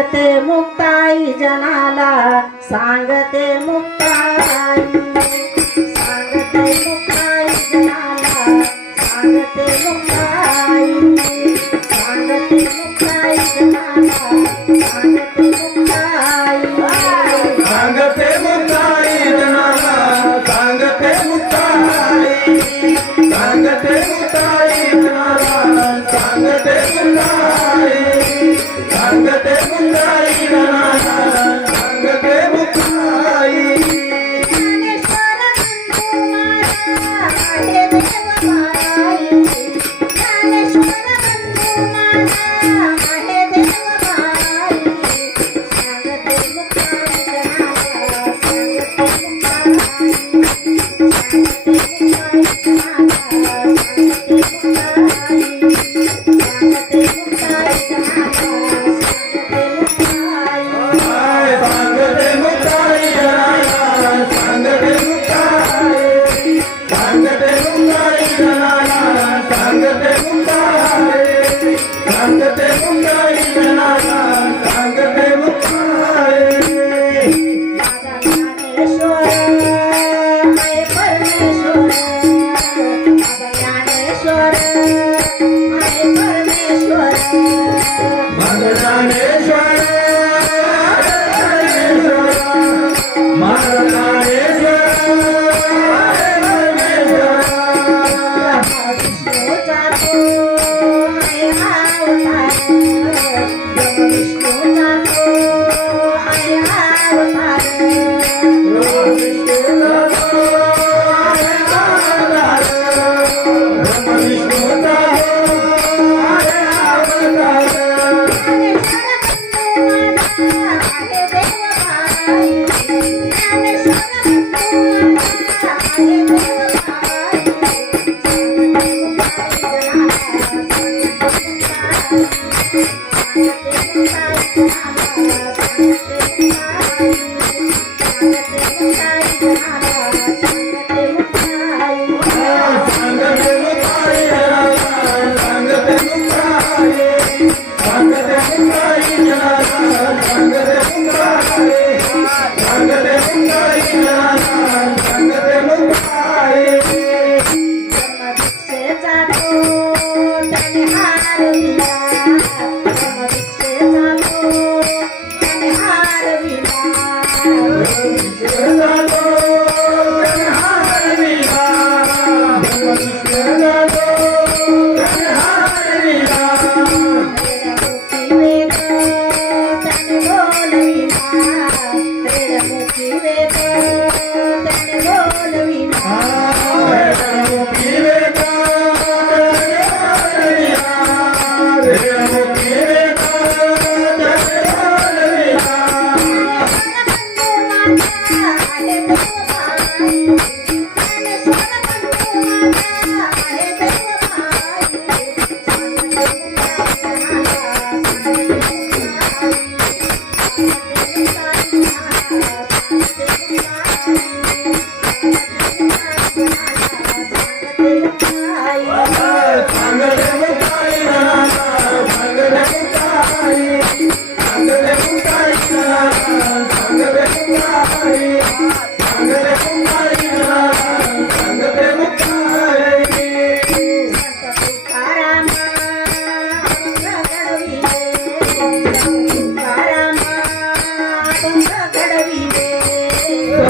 सांगते मुक्ताई जनाला सांगते मुक्ता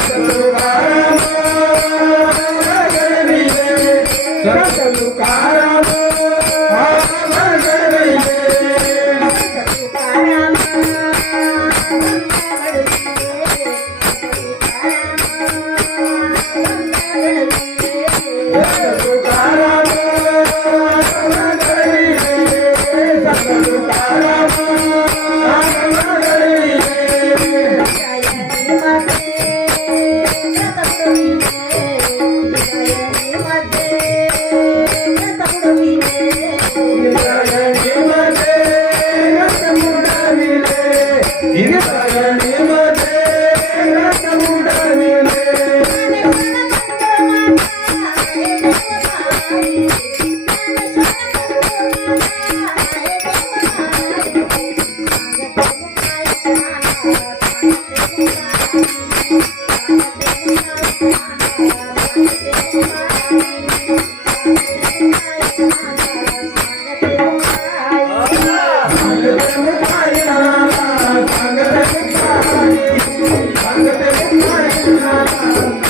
Thank you. Música